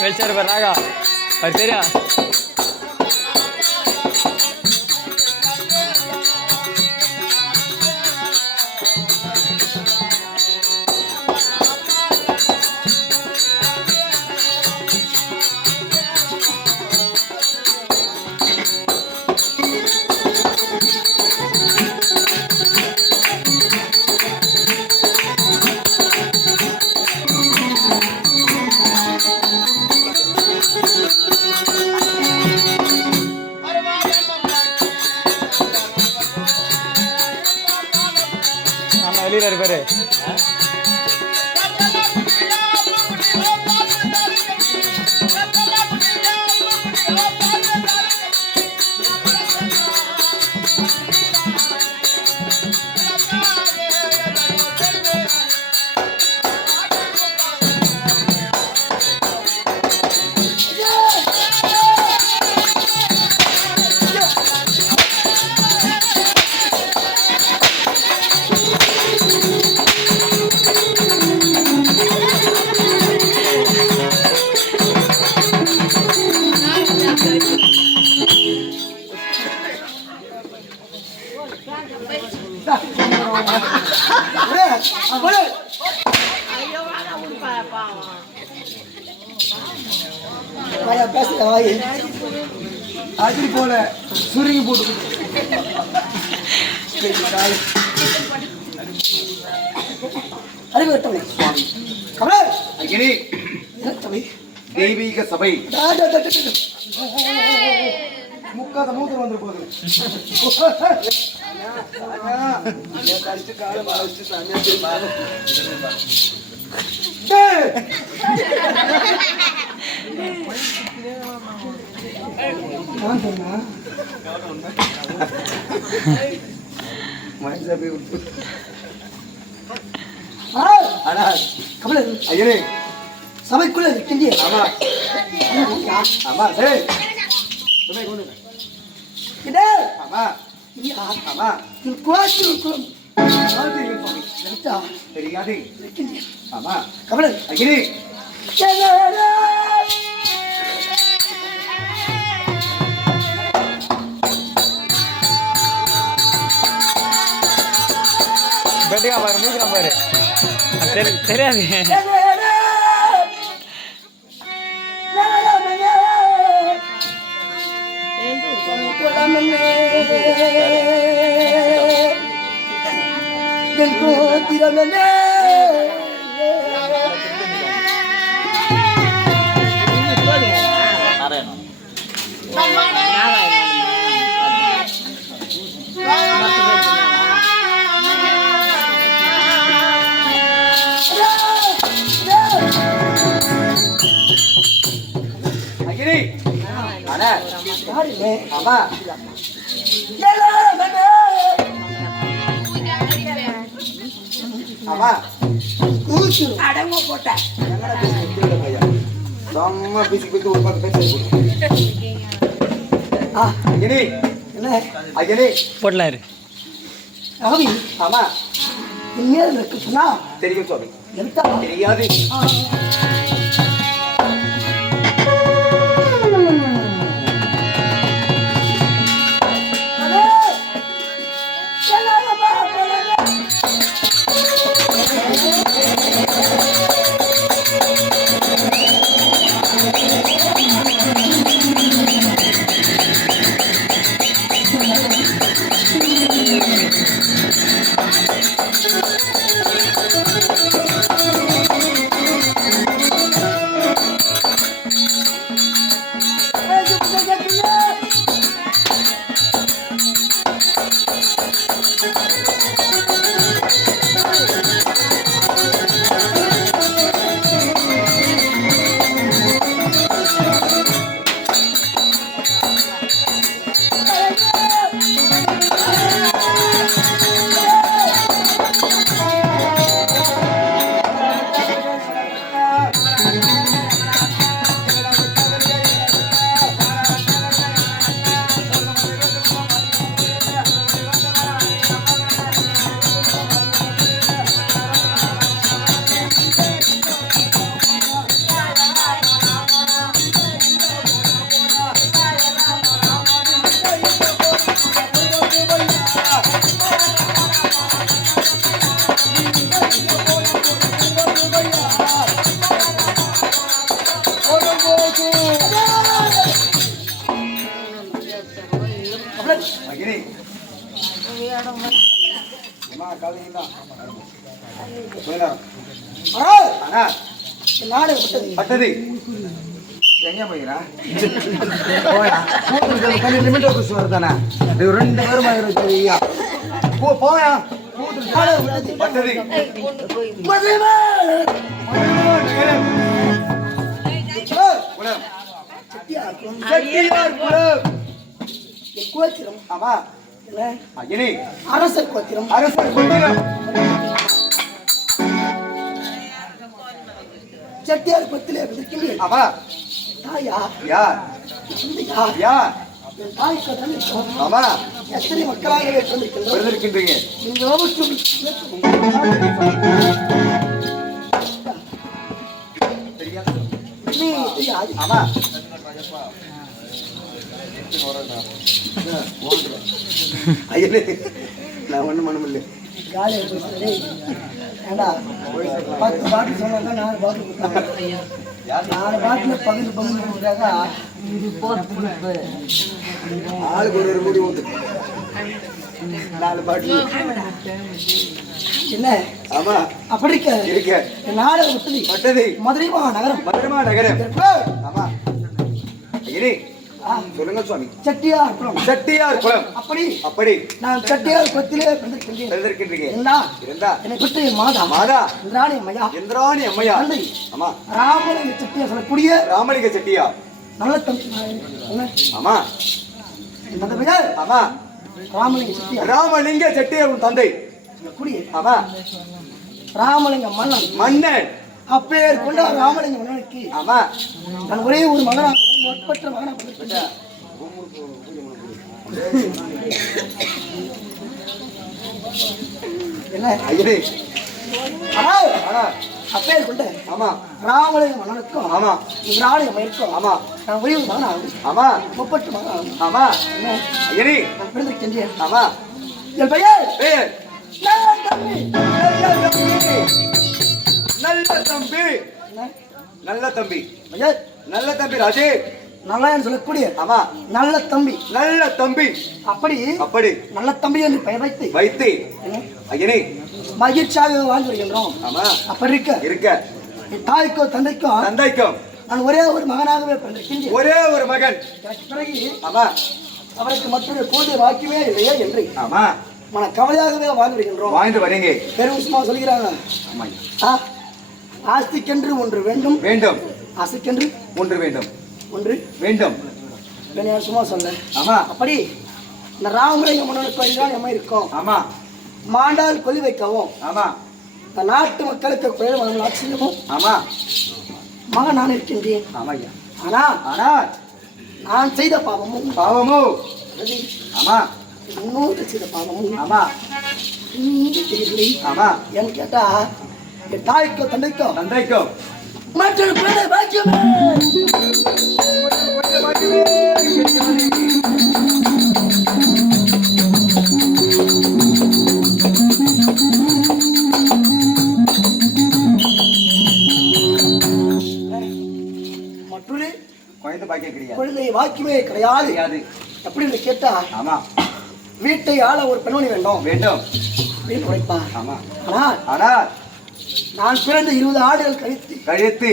வெளிச்சாரு ராகா அது சரியா வெளியில இருப்பாரு அது போல சுருங்கி போட்டு தெய்வீக சபை முக்காத மூத்தம் வந்துரு போகுது சபைக்குள்ள இருக்கின்றே தெரியாது ஆமா கமல அகிலே பெட்டியா பாரு மூக்கலாம் பாரு தெரியாது போடலாம் தெரியும் சுவாமி தெரியாது கமலன் அகினி அம்மா காலையில தான் போயிடலாம். ஆனால் ஆனா என் நாடு விட்டது பட்டது எங்க போகிறா லிமிட் குடிச்சு வருதானே இது 2 பேரும் ஐயா போயா நாடு விட்டது பட்டது மதுரை குலம் செட்டியார் குலம். செட்டியார் குலம் என் கோத்திரம் ஆமா என்ன? அகினி அரசர் கோத்திரம் அரசர் குலம் செட்டியார் பத்திலே இருக்கின்றேன் ஆமா தாயா யார் தந்தையா யார் என் தாய்க்கு தந்தைக்கும் ஆமா எத்தனை மக்களாகவே பிறந்திருக்கின்றோம் விருந்திருக்கின்றீங்க இந்த யோகத்தும் நீ தெரியாது ஆமா ஐயனே நான் ஒண்ணும் பண்ணமில்லை காலையை பேசுறதே ஏண்டா 10 பாட்டு சொன்னாங்க 4 பாட்டு கொடுத்தாங்க 4 பாட்டுல பகிர்ந்து கொடுக்குறாங்க ஆளுக்கு ஒரு முடி ஊத்து 4 பாட்டு என்ன ஆமா அப்படி இருக்க என் நாடு விட்டது பட்டது மதுரை நகரம் மதுரமா நகரம் இதற்கு, ஆமா ஐயனே ஆ, சொல்லுங்க சுவாமி செட்டியார் குலம் செட்டியார் குலம் அப்படி அப்படி நான் செட்டியார் குலத்திலே பிறந்திருக்கின்றேன் விருந்திருக்கின்றீங்க இருந்தா இருந்தா என்னை பெற்ற என் மாதா மாதா இந்திராணி அம்மையா இந்திராணி அம்மையா தந்தை ஆமா ராமலிங்க செட்டியார் சொல்லக்கூடிய ராமலிங்க செட்டியா நல்ல தம்பி என்ன ஆமா என்னது பெயர் ஆமா ராமலிங்க செட்டியார் ராமலிங்க செட்டியார் உன் தந்தை சொல்லக்கூடிய ஆமா ராமலிங்க மன்னன் மன்னன் அப்பேர் கொண்ட ராமலிங்க மன்னனுக்கு ஆமா நான் ஒரே ஒரு மகனா ஒப்பற்ற மகனா பிறந்திருக்கின்றேன். என்ன ஐயனே ஆனால் ஆனா அப்பேர் கொண்ட ஆமா ராமலிங்க மன்னனுக்கும் ஆமா இந்திராணி அம்மைக்கும் ஆமா நான் ஒரே ஒரு மகனாகும் ஆமா ஒப்பற்ற மகனாகும் ஆமா என்ன ஐயனே நான் பிறந்திருக்கின்றேன் ஆமா என் பெயர் பேர் நல்ல தம்பி. நல்ல தம்பி நல்ல தம்பி என்ன நல்ல தம்பி பெயர் நல்ல தம்பி ராஜே நல்லா சொல்லக்கூடிய ஆமா நல்ல தம்பி நல்ல தம்பி அப்படி அப்படி நல்ல தம்பி என்று பெயர் வைத்து வைத்து என்ன, ஐயனே மகிழ்ச்சியாக வாழ்ந்து வருகின்றோம் ஆமா அப்படி இருக்க இருக்க என் தாய்க்கோ தந்தைக்கும் தந்தைக்கும் நான் ஒரே ஒரு மகனாகவே பிறந்திருக்கின்றேன் ஒரே ஒரு மகன் எனக்கு பிறகு ஆமா அவருக்கு மற்றொரு கூடிய வாக்கியமே இல்லையே என்று ஆமா மன கவலையாகவே வாழ்ந்து வருகின்றோம் வாழ்ந்து வரீங்க பெருமிசமா சொல்கிறாங்க ஆமா ஆ, ஆஸ்திக்கென்று ஒன்று வேண்டும் வேண்டும் ஆசைக்கென்று ஒன்று வேண்டும் ஒன்று வேண்டும் என்ன சும்மா சொல்ல ஆமா அப்படி இந்த ராமலிங்க மன்னனுக்கு வழிதான் எம்மை இருக்கும் ஆமா மாண்டால் கொல்லி வைக்கவும் ஆமா இந்த நாட்டு மக்களுக்கு குறைந்த ஆட்சியமும் ஆமா மகன் நான் இருக்கின்றேன் ஆமா ஐயா ஆனா ஆனா நான் செய்த பாவமும் பாவமோ சரி, ஆமா முன்னோர்கள் செய்த பாவமும் ஆமா நீங்க தெரியவில்லை ஆமா ஏன்னு கேட்டா என் தாய்க்கோ தந்தைக்கோ தந்தைக்கும் மற்றொரு பிள்ளை பாக்கியமே மற்றொரு குழந்தை பாக்கியம் கிடையாது குழந்தை வாக்கியமே கிடையாது கிடையாது அப்படின்னு கேட்டா ஆமா வீட்டை ஆள ஒரு பெண்மணி வேண்டும் வேண்டும் அப்படின்னு உழைப்பா ஆமா ஆனால் ஆனா நான் பிறந்த 20 ஆண்டுகள் கழித்து கழுத்து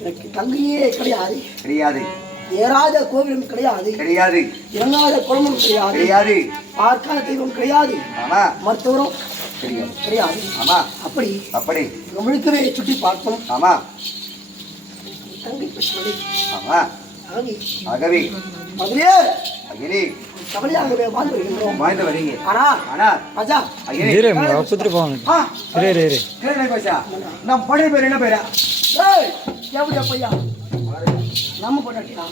எனக்கு தங்கையே கிடையாது கிடையாது ஏறாத கோவிலும் கிடையாது கிடையாது இறங்காத குளமும் கிடையாது கிடையாது பார்க்காத தெய்வம் கிடையாது ஆமா மருத்துவரும் கிடையாது கிடையாது ஆமா அப்படி அப்படி முழுக்கவே சுற்றி பார்ப்போம் ஆமா தங்கை பெற்றவளை ஆமா ஆகி ஆகவே மதுரையே ஐயனே கவலையாகவே வாழ்ந்து வருகின்றோம் வாழ்ந்து வரீங்க ஆனா ஆனா ராஜா ஐயனே இரு குத்துட்டு போவாங்க ஆ இரு இரு கேளுங்க பாஷா நம்ம பழைய பேர் என்ன பேரா ஏய் எப்படியா பையா நம்ம பொண்டாட்டியா